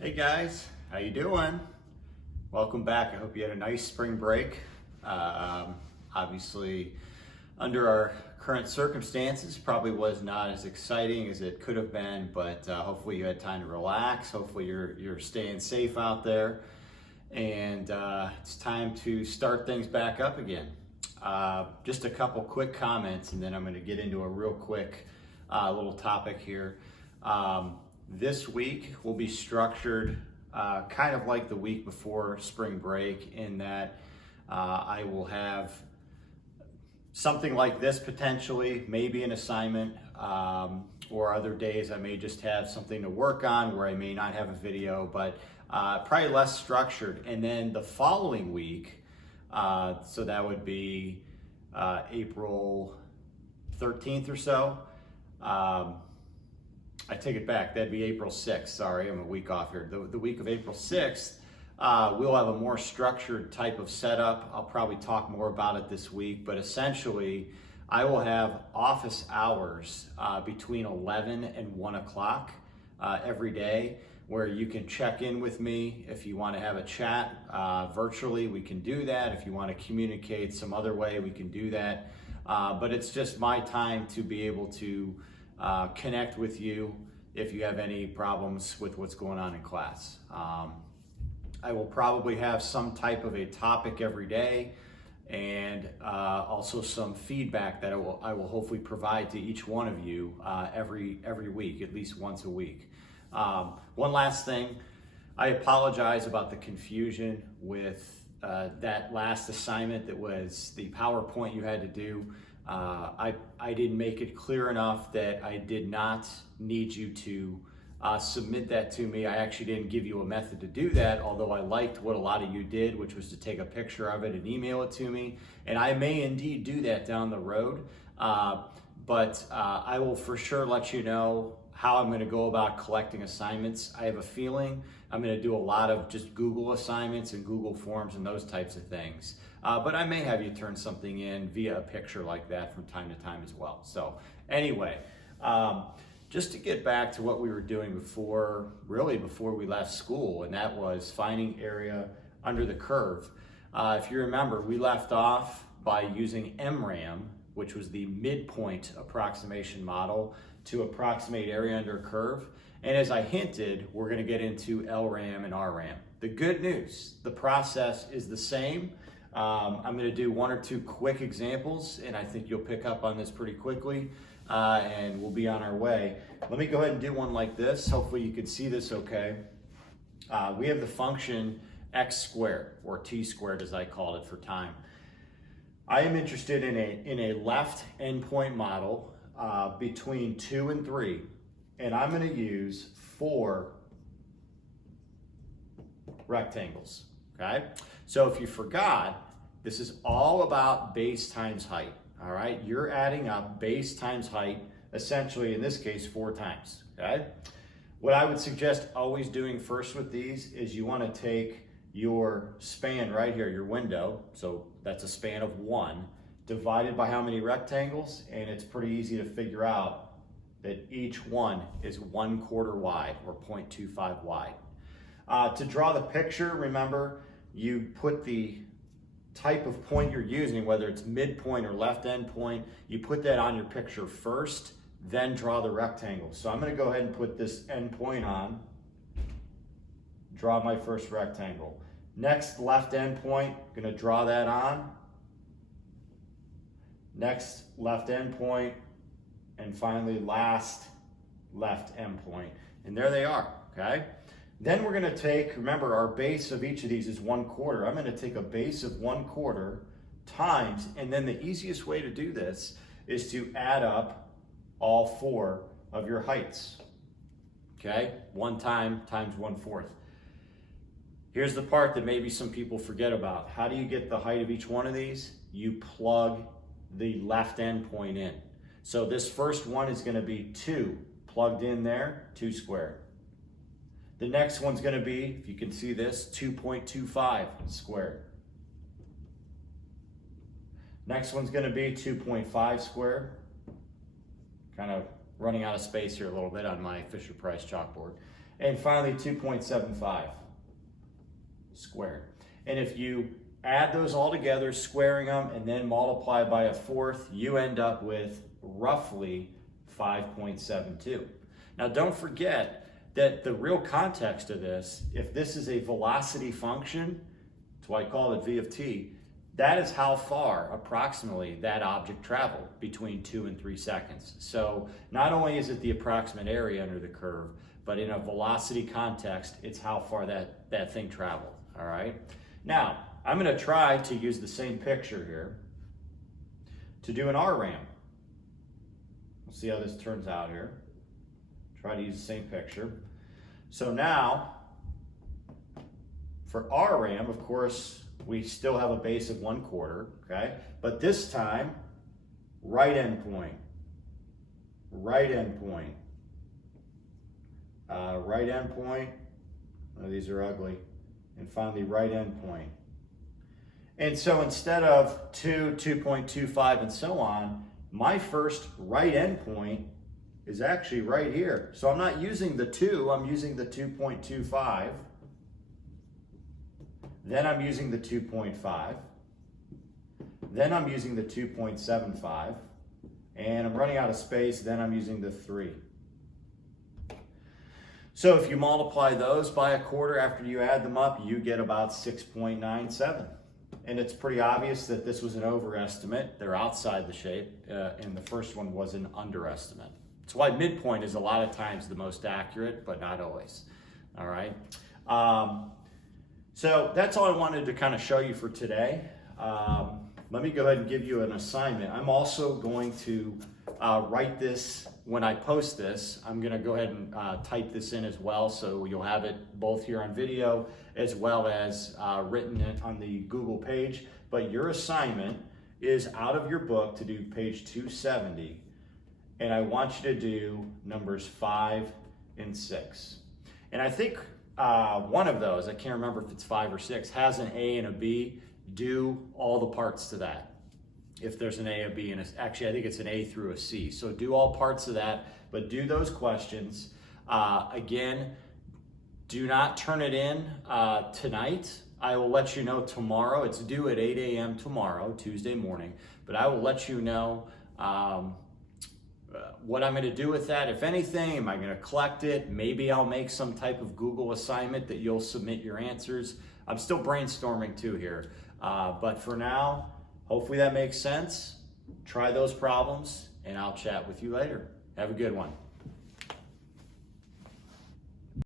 Hey guys, how you doing? Welcome back. I hope you had a nice spring break. Obviously, under our current circumstances, probably was not as exciting as it could have been, but hopefully you had time to relax. Hopefully you're staying safe out there, and it's time to start things back up again. Just a couple quick comments, and then I'm going to get into a real quick little topic here. This week will be structured kind of like the week before spring break, in that I will have something like this potentially, maybe an assignment, or other days I may just have something to work on where I may not have a video, but probably less structured. And then the following week, so that would be April 13th or so. I take it back, that'd be April 6th, sorry, I'm a week off here. The week of April 6th, we'll have a more structured type of setup. I'll probably talk more about it this week, but essentially, I will have office hours between 11 and 1 o'clock every day, where you can check in with me. If you want to have a chat virtually, we can do that. If you want to communicate some other way, we can do that. But it's just my time to be able to connect with you if you have any problems with what's going on in class. I will probably have some type of a topic every day, and also some feedback that I will hopefully provide to each one of you every week, at least once a week. One last thing, I apologize about the confusion with that last assignment that was the PowerPoint you had to do. I didn't make it clear enough that I did not need you to submit that to me. I actually didn't give you a method to do that, although I liked what a lot of you did, which was to take a picture of it and email it to me. And I may indeed do that down the road, but I will for sure let you know how I'm going to go about collecting assignments. I have a feeling I'm going to do a lot of just Google assignments and Google Forms and those types of things. But I may have you turn something in via a picture like that from time to time as well. So anyway, just to get back to what we were doing before we left school, and that was finding area under the curve. If you remember, we left off by using MRAM, which was the midpoint approximation model, to approximate area under a curve. And as I hinted, we're going to get into LRAM and RRAM. The good news, the process is the same. I'm going to do one or two quick examples, and I think you'll pick up on this pretty quickly, and we'll be on our way. Let me go ahead and do one like this. Hopefully you can see this okay. We have the function x squared, or t squared as I called it for time. I am interested in a left endpoint model between 2 and 3, and I'm going to use 4 rectangles, okay? So if you forgot, this is all about base times height, all right? You're adding up base times height, essentially in this case 4 times, okay? What I would suggest always doing first with these is you want to take your span right here, your window, so that's a span of 1, divided by how many rectangles, and it's pretty easy to figure out that each one is 1/4 wide, or 0.25 wide. To draw the picture, remember, you put the type of point you're using, whether it's midpoint or left end point, you put that on your picture first, then draw the rectangle. So I'm going to go ahead and put this end point on, draw my first rectangle. Next left end point, I'm going to draw that on. Next left end point, and finally last left end point. And there they are, okay? Then we're gonna take, remember our base of each of these is 1/4. I'm gonna take a base of 1/4 times, and then the easiest way to do this is to add up all 4 of your heights, okay? 1 times 1/4. Here's the part that maybe some people forget about. How do you get the height of each one of these? You plug the left end point in. So this first one is gonna be 2, plugged in there, 2 squared. The next one's gonna be, if you can see this, 2.25 squared. Next one's gonna be 2.5 squared. Kind of running out of space here a little bit on my Fisher-Price chalkboard. And finally, 2.75 squared. And if you add those all together, squaring them, and then multiply by a fourth, you end up with roughly 5.72. Now don't forget that the real context of this, if this is a velocity function, that's why I call it v of t, that is how far approximately that object traveled, between 2 and 3 seconds. So not only is it the approximate area under the curve, but in a velocity context, it's how far that thing traveled, all right? Now, I'm gonna try to use the same picture here to do an RRAM. We'll see how this turns out here. Try to use the same picture. So now, for RRAM, of course, we still have a base of 1/4, okay? But this time, right endpoint, right endpoint, right endpoint. Oh, these are ugly. And finally, right endpoint. And so instead of 2, 2.25, and so on, my first right endpoint is actually right here. So I'm not using the 2, I'm using the 2.25. Then I'm using the 2.5. Then I'm using the 2.75. And I'm running out of space, then I'm using the 3. So if you multiply those by a quarter after you add them up, you get about 6.97. And it's pretty obvious that this was an overestimate. They're outside the shape, and the first one was an underestimate. That's why midpoint is a lot of times the most accurate, but not always. All right. So that's all I wanted to kind of show you for today. Let me go ahead and give you an assignment. I'm also going to write this when I post this. I'm going to go ahead and type this in as well, so you'll have it both here on video as well as written on the Google page. But your assignment is out of your book to do page 270, and I want you to do numbers 5 and 6. And I think one of those, I can't remember if it's 5 or 6, has an A and a B. Do all the parts to that. If there's an A, a B, and actually I think it's an A through a C. So do all parts of that, but do those questions. Again, do not turn it in tonight. I will let you know tomorrow. It's due at 8 a.m. tomorrow, Tuesday morning, but I will let you know what I'm going to do with that. If anything, am I going to collect it? Maybe I'll make some type of Google assignment that you'll submit your answers. I'm still brainstorming too here. But for now, hopefully that makes sense. Try those problems, and I'll chat with you later. Have a good one.